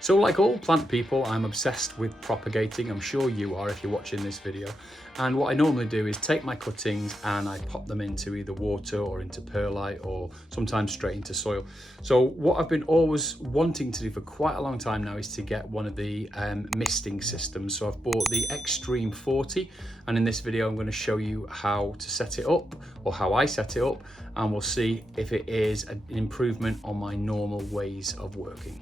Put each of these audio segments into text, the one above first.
So like all plant people, I'm obsessed with propagating. I'm sure you are if you're watching this video. And what I normally do is take my cuttings and I pop them into either water or into perlite or sometimes straight into soil. So what I've been always wanting to do for quite a long time now is to get one of the misting systems. So I've bought the Extreme 40, and in this video I'm going to show you how to set it up, or how I set it up, and we'll see if it is an improvement on my normal ways of working.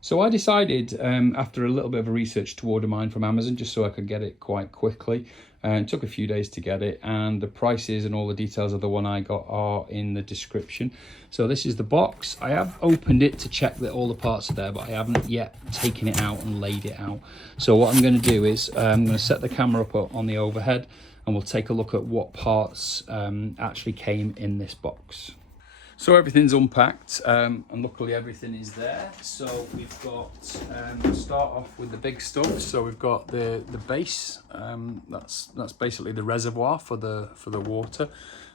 So I decided after a little bit of a research to order mine from Amazon just so I could get it quite quickly. It took a few days to get it, and the prices and all the details of the one I got are in the description. So this is the box. I have opened it to check that all the parts are there, but I haven't yet taken it out and laid it out. So what I'm going to do is I'm going to set the camera up on the overhead and we'll take a look at what parts actually came in this box. So everything's unpacked, and luckily everything is there. So we've got, we'll start off with the big stuff. So we've got the base, that's basically the reservoir for the water,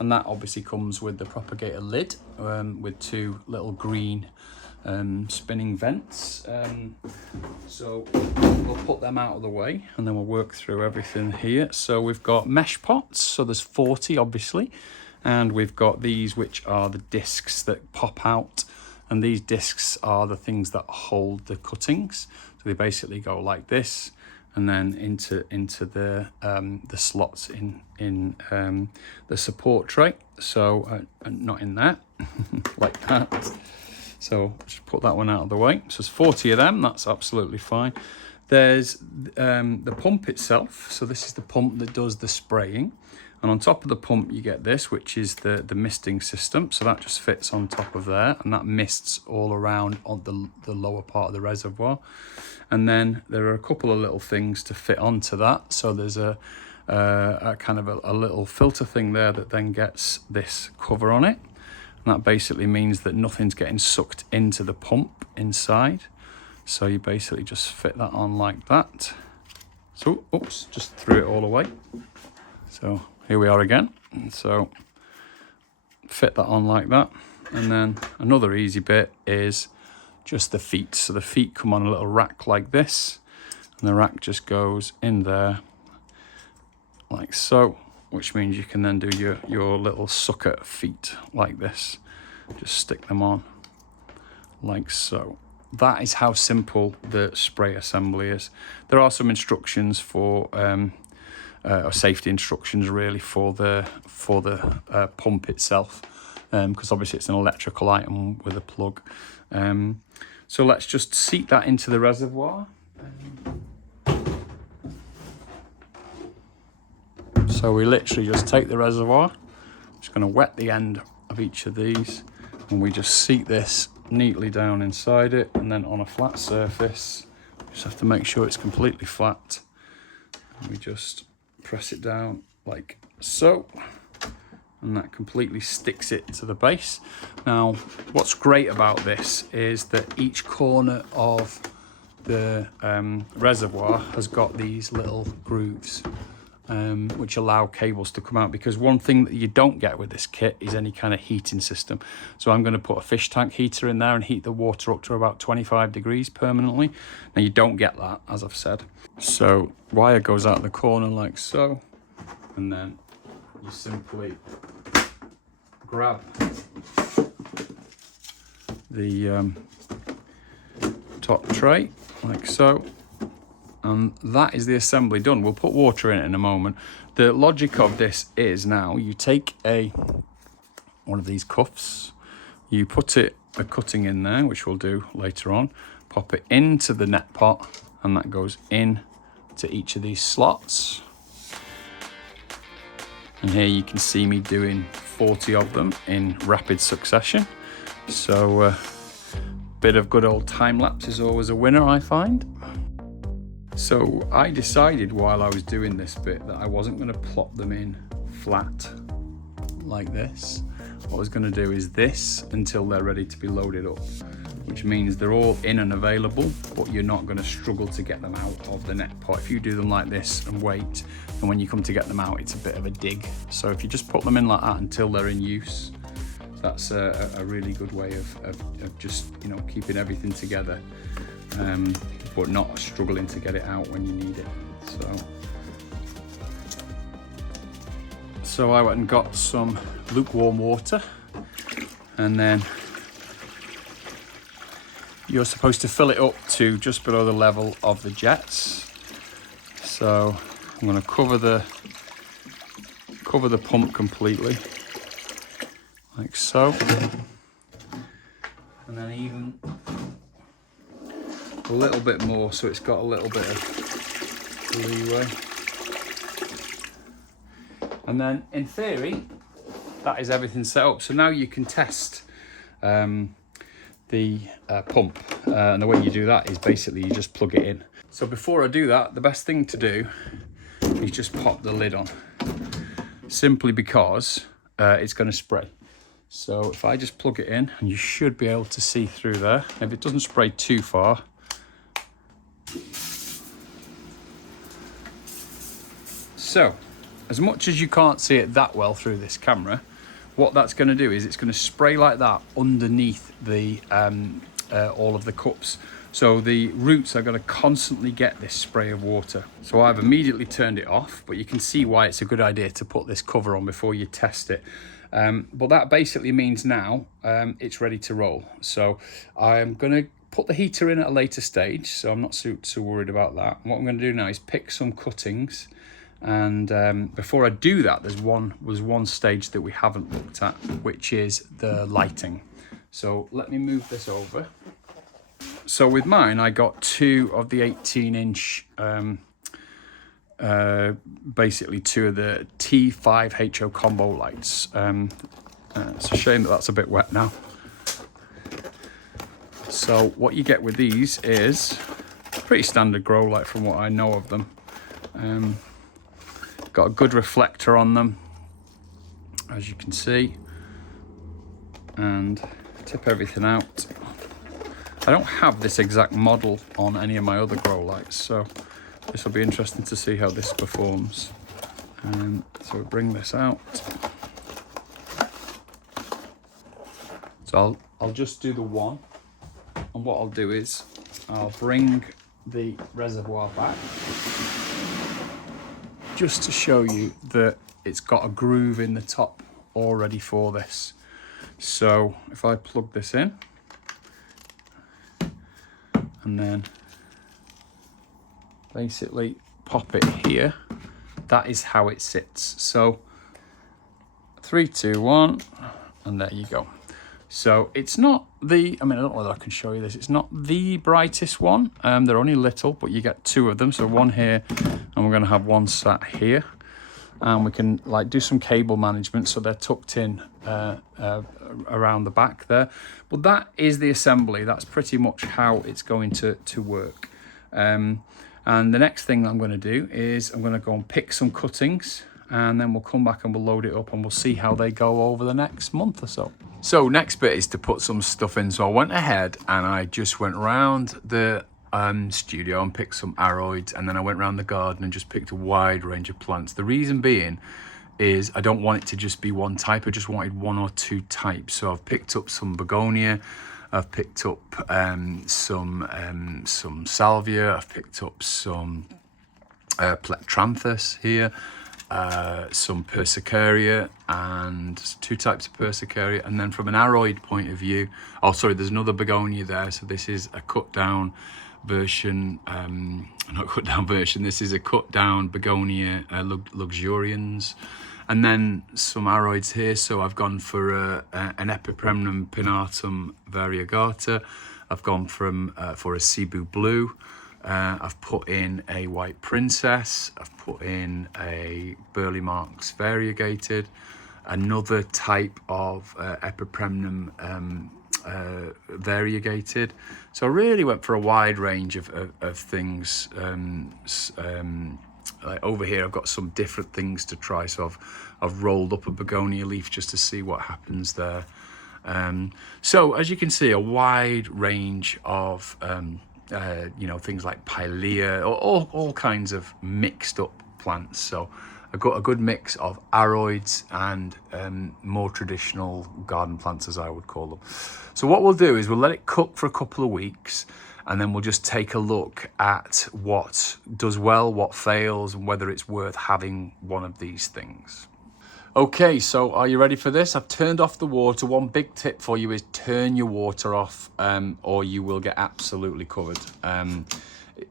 and that obviously comes with the propagator lid with two little green spinning vents. So we'll put them out of the way and then we'll work through everything here. So we've got mesh pots, so there's 40 obviously. And we've got these, which are the discs that pop out, and these discs are the things that hold the cuttings. So they basically go like this, and then into the slots in the support tray. So not in there, like that. So just put that one out of the way. So there's 40 of them. That's absolutely fine. There's the pump itself. So this is the pump that does the spraying. And on top of the pump, you get this, which is the misting system. So that just fits on top of there, and that mists all around on the lower part of the reservoir. And then there are a couple of little things to fit onto that. So there's a kind of a little filter thing there that then gets this cover on it. And that basically means that nothing's getting sucked into the pump inside. So you basically just fit that on like that. So, oops, just threw it all away. So here we are again. So fit that on like that. And then another easy bit is just the feet. So the feet come on a little rack like this, and the rack just goes in there like so, which means you can then do your little sucker feet like this. Just stick them on like so. That is how simple the spray assembly is. There are some instructions for or safety instructions really for the pump itself, because obviously it's an electrical item with a plug. So let's just seat that into the reservoir. So we literally just take the reservoir, just going to wet the end of each of these, and we just seat this neatly down inside it, and then on a flat surface, just have to make sure it's completely flat. And we just press it down like so, and that completely sticks it to the base. Now, what's great about this is that each corner of the reservoir has got these little grooves, which allow cables to come out, because one thing that you don't get with this kit is any kind of heating system. So I'm going to put a fish tank heater in there and heat the water up to about 25 degrees permanently. Now you don't get that, as I've said. So wire goes out the corner like so, and then you simply grab the top tray like so, and that is the assembly done. We'll put water in it in a moment. The logic of this is, now you take one of these cuffs, you put a cutting in there, which we'll do later on, pop it into the net pot, and that goes in to each of these slots. And here you can see me doing 40 of them in rapid succession. So bit of good old time lapse is always a winner, I find. So I decided while I was doing this bit that I wasn't going to plop them in flat like this. What I was going to do is this until they're ready to be loaded up. which means they're all in and available, but you're not going to struggle to get them out of the net pot. If you do them like this and wait, and when you come to get them out, it's a bit of a dig. So if you just put them in like that until they're in use, that's a really good way of just, you know, keeping everything together, but not struggling to get it out when you need it. So I went and got some lukewarm water, and then you're supposed to fill it up to just below the level of the jets. So I'm going to cover the pump completely, like so, and then even a little bit more, so it's got a little bit of leeway. And then in theory, that is everything set up. So now you can test the pump, and the way you do that is basically you just plug it in. So before I do that, the best thing to do is just pop the lid on, simply because it's going to spray. So if I just plug it in, and you should be able to see through there, if it doesn't spray too far. So as much as you can't see it that well through this camera, what that's going to do is it's going to spray like that underneath the all of the cups. So the roots are going to constantly get this spray of water. So I've immediately turned it off, but you can see why it's a good idea to put this cover on before you test it. But that basically means now it's ready to roll. So I'm going to put the heater in at a later stage, so I'm not too worried about that. And what I'm going to do now is pick some cuttings. And before I do that, there's one stage that we haven't looked at, which is the lighting. So let me move this over. So with mine, I got 2 of the 18-inch, basically 2 of the T5HO combo lights. It's a shame that that's a bit wet now. So what you get with these is a pretty standard grow light from what I know of them. Got a good reflector on them, as you can see, and tip everything out. I don't have this exact model on any of my other grow lights, so this will be interesting to see how this performs. So we bring this out. So I'll just do the one, and what I'll do is I'll bring the reservoir back, just to show you that it's got a groove in the top already for this. So if I plug this in, and then basically pop it here, that is how it sits. So 3, 2, 1, and there you go. So it's not the, I mean, I don't know whether I can show you this. It's not the brightest one. They're only little, but you get 2 of them. So one here, and we're going to have one sat here. And we can like do some cable management, so they're tucked in around the back there. But that is the assembly. That's pretty much how it's going to work. And the next thing I'm going to do is I'm going to go and pick some cuttings, and then we'll come back and we'll load it up, and we'll see how they go over the next month or so. So next bit is to put some stuff in. So I went ahead and I just went around the studio and picked some Aroids, and then I went around the garden and just picked a wide range of plants. The reason being is I don't want it to just be one type. I just wanted 1 or 2 types. So I've picked up some begonia, I've picked up some salvia, I've picked up some plectranthus here, some persicaria, and 2 types of persicaria. And then from an Aroid point of view, oh sorry, there's another begonia there. So this is a cut down version, not cut down version, this is a cut down begonia luxurians. And then some Aroids here. So I've gone for an Epipremnum pinnatum variegata. I've gone for a Cebu blue. I've put in a white princess. I've put in a Burley Marks variegated, another type of Epipremnum variegated. So I really went for a wide range of things. Like over here, I've got some different things to try. So I've rolled up a begonia leaf just to see what happens there. So as you can see, a wide range of you know, things like pilea, all kinds of mixed up plants. So I've got a good mix of aroids and more traditional garden plants, as I would call them. So what we'll do is we'll let it cook for a couple of weeks, and then we'll just take a look at what does well, what fails, and whether it's worth having one of these things. Okay, so are you ready for this? I've turned off the water. One big tip for you is turn your water off, or you will get absolutely covered.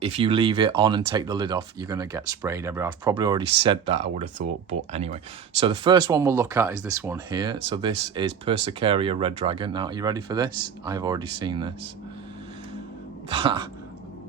If you leave it on and take the lid off, you're gonna get sprayed everywhere. I've probably already said that, I would have thought, but anyway. So the first one we'll look at is this one here. So this is Persicaria Red Dragon. Now, are you ready for this? I've already seen this.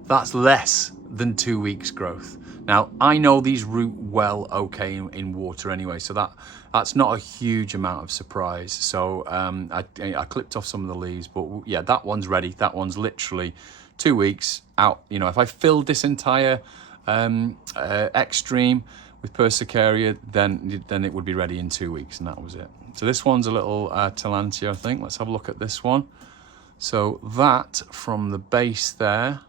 That's less than 2 weeks growth. Now, I know these root well okay in water anyway, so that's not a huge amount of surprise. So I clipped off some of the leaves, but yeah, that one's ready. That one's literally 2 weeks out. You know, if I filled this entire extreme with Persicaria, then it would be ready in 2 weeks, and that was it. So this one's a little Tillandsia, I think. Let's have a look at this one. So that from the base there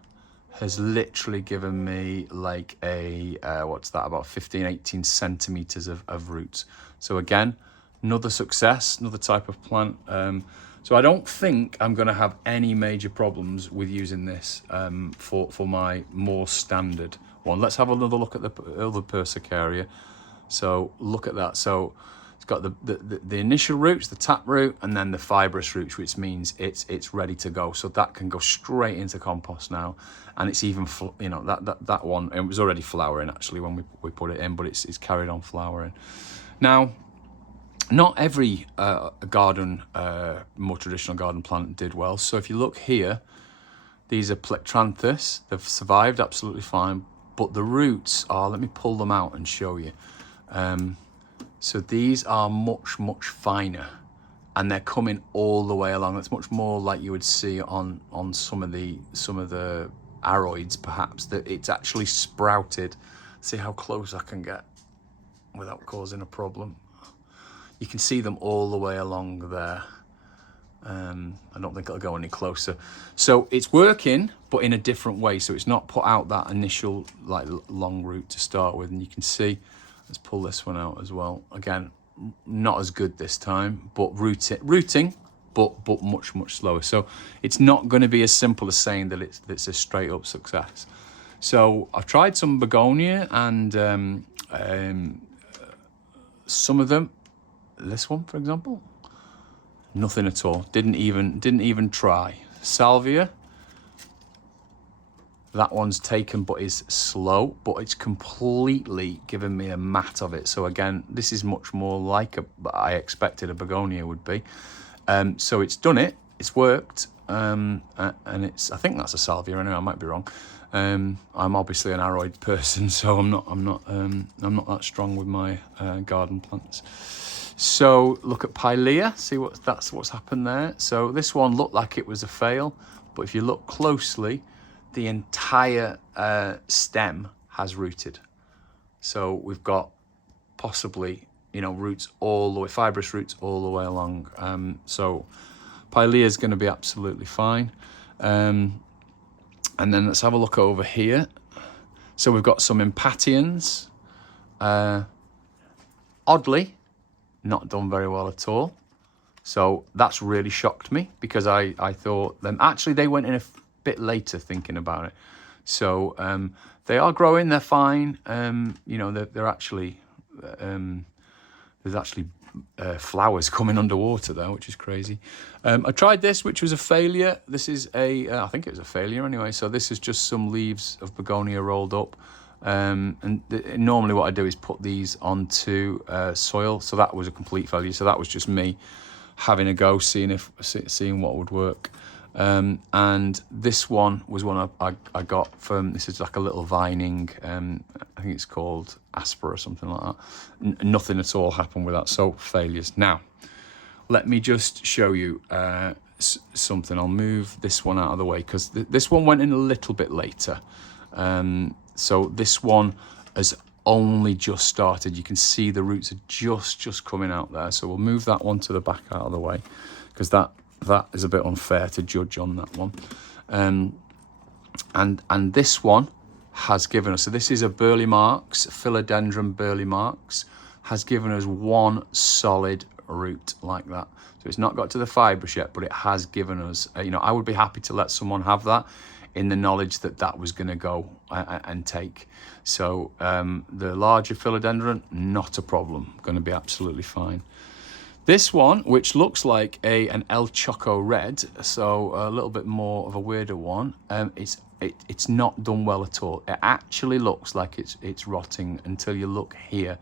has literally given me like a, what's that, about 15, 18 centimeters of roots. So again, another success, another type of plant. So I don't think I'm gonna have any major problems with using this for my more standard one. Let's have another look at the other Persicaria. So look at that. So it's got the initial roots, the tap root, and then the fibrous roots, which means it's ready to go. So that can go straight into compost now, and it's even, you know, that one, it was already flowering actually when we put it in, but it's carried on flowering. Now, not every garden, more traditional garden plant did well. So if you look here, these are Plectranthus. They've survived absolutely fine, but the roots are, let me pull them out and show you. So these are much, much finer, and they're coming all the way along. It's much more like you would see on some of the Aroids, perhaps, that it's actually sprouted. See how close I can get without causing a problem. You can see them all the way along there. I don't think it'll go any closer. So it's working, but in a different way. So it's not put out that initial like long root to start with, and you can see. Let's pull this one out as well. Again, not as good this time, but rooting, but much, much slower. So it's not going to be as simple as saying that it's a straight up success. So I've tried some begonia and some of them. This one, for example, nothing at all. Didn't even try. Salvia. That one's taken, but is slow, but it's completely given me a mat of it. So again, this is much more like I expected a begonia would be. So it's done it, it's worked, and it's, I think that's a salvia anyway, I might be wrong. I'm obviously an aroid person, so I'm not that strong with my garden plants. So look at pilea, see what's happened there. So this one looked like it was a fail, but if you look closely, the entire stem has rooted. So we've got possibly, you know, roots all the way, fibrous roots all the way along. So pilea is going to be absolutely fine. And then let's have a look over here. So we've got some Impatiens. Oddly, not done very well at all. So that's really shocked me, because I thought them, actually they went in a bit later thinking about it. So they are growing, they're fine. You know, they're actually, there's actually flowers coming underwater there, which is crazy. I tried this, which was a failure. This is I think it was a failure anyway. So this is just some leaves of begonia rolled up. And normally what I do is put these onto soil. So that was a complete failure. So that was just me having a go, seeing what would work. And this one was one I got from, this is like a little vining, I think it's called Asper or something like that. Nothing at all happened with that, so failures. Now, let me just show you something. I'll move this one out of the way, because this one went in a little bit later. So this one has only just started. You can see the roots are just coming out there. So we'll move that one to the back out of the way, because that is a bit unfair to judge on that one. And this one has given us, so this is a Burley Marks, Philodendron Burley Marks, has given us one solid root like that. So it's not got to the fibrous yet, but it has given us, you know, I would be happy to let someone have that in the knowledge that that was going to go and take. So the larger Philodendron, not a problem, going to be absolutely fine. This one, which looks like an El Choco Red, so a little bit more of a weirder one, it's not done well at all. It actually looks like it's rotting until you look here,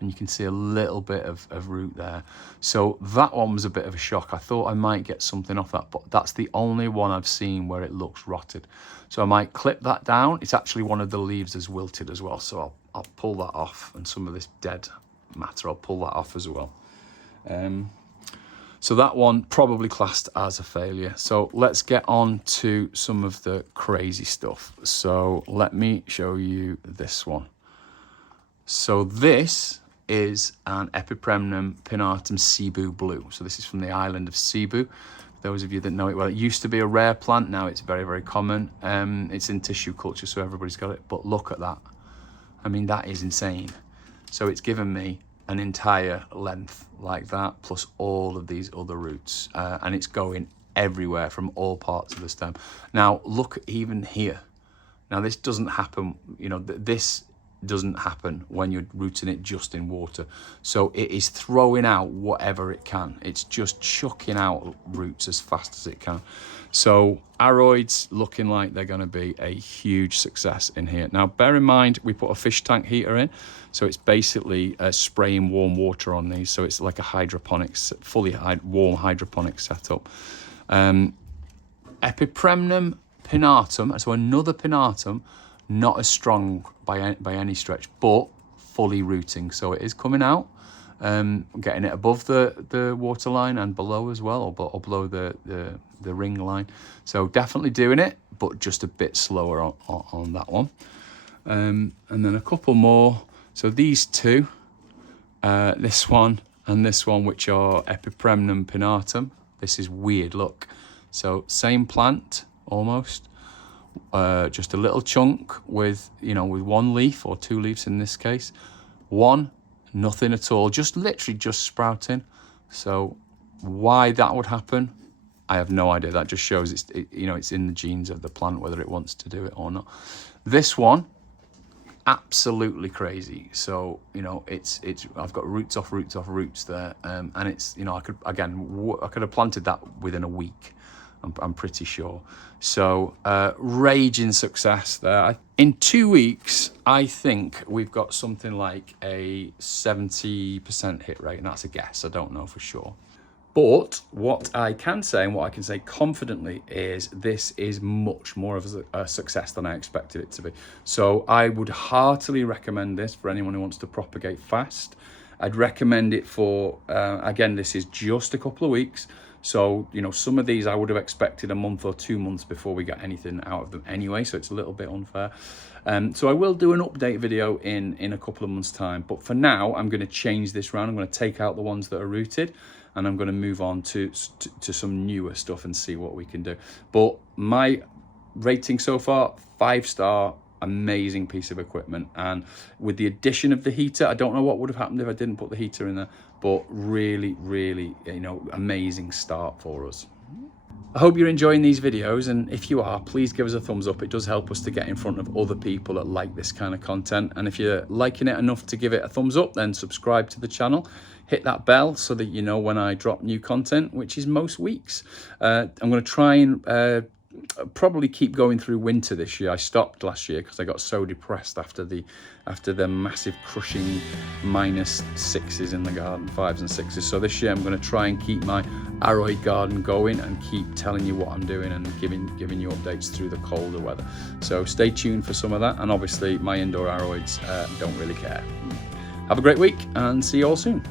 and you can see a little bit of root there. So that one was a bit of a shock. I thought I might get something off that, but that's the only one I've seen where it looks rotted. So I might clip that down. It's actually one of the leaves is wilted as well, so I'll pull that off, and some of this dead matter, I'll pull that off as well. So that one probably classed as a failure. So let's get on to some of the crazy stuff. So let me show you this one. So this is an Epipremnum pinnatum Cebu blue. So this is from the island of Cebu. Those of you that know it well, it used to be a rare plant. Now it's very, very common. It's in tissue culture, so everybody's got it. But look at that. I mean, that is insane. So it's given me an entire length like that, plus all of these other roots, and it's going everywhere from all parts of the stem. Now look even here. Now this doesn't happen, you know, this doesn't happen when you're rooting it just in water. So it is throwing out whatever it can. It's just chucking out roots as fast as it can. So Aroids looking like they're going to be a huge success in here. Now bear in mind, we put a fish tank heater in, so it's basically spraying warm water on these. So it's like a hydroponics, fully warm hydroponic setup. Epipremnum pinnatum, so another pinnatum, not as strong by any stretch, but fully rooting. So it is coming out, getting it above the water line and below as well, or below the ring line. So definitely doing it, but just a bit slower on that one. And then a couple more. So these two, this one and this one, which are Epipremnum pinnatum. This is weird, look. So same plant almost. Just a little chunk with, you know, with one leaf or two leaves in this case. One, nothing at all, just literally just sprouting. So why that would happen, I have no idea. That just shows it's in the genes of the plant, whether it wants to do it or not. This one, absolutely crazy. So, you know, I've got roots off roots there, and it's, you know, I could have planted that within a week. I'm pretty sure. So raging success there. In 2 weeks, I think we've got something like a 70% hit rate, and that's a guess. I don't know for sure. But what I can say, and what I can say confidently, is this is much more of a success than I expected it to be. So I would heartily recommend this for anyone who wants to propagate fast. I'd recommend it for, again, this is just a couple of weeks. So, you know, some of these I would have expected a month or 2 months before we get anything out of them anyway, so it's a little bit unfair. So I will do an update video in a couple of months' time, but for now, I'm going to change this round. I'm going to take out the ones that are rooted, and I'm going to move on to some newer stuff and see what we can do. But my rating so far, 5-star, amazing piece of equipment. And with the addition of the heater, I don't know what would have happened if I didn't put the heater in there, but really, really, you know, amazing start for us. I hope you're enjoying these videos, and if you are, please give us a thumbs up. It does help us to get in front of other people that like this kind of content. And if you're liking it enough to give it a thumbs up, then subscribe to the channel. Hit that bell so that you know when I drop new content, which is most weeks. I'm going to try and probably keep going through winter this year. I stopped last year because I got so depressed after the massive crushing -6s in the garden, 5s and 6s. So this year I'm going to try and keep my Aroid garden going and keep telling you what I'm doing and giving you updates through the colder weather. So stay tuned for some of that, and obviously my indoor Aroids don't really care. Have a great week and see you all soon.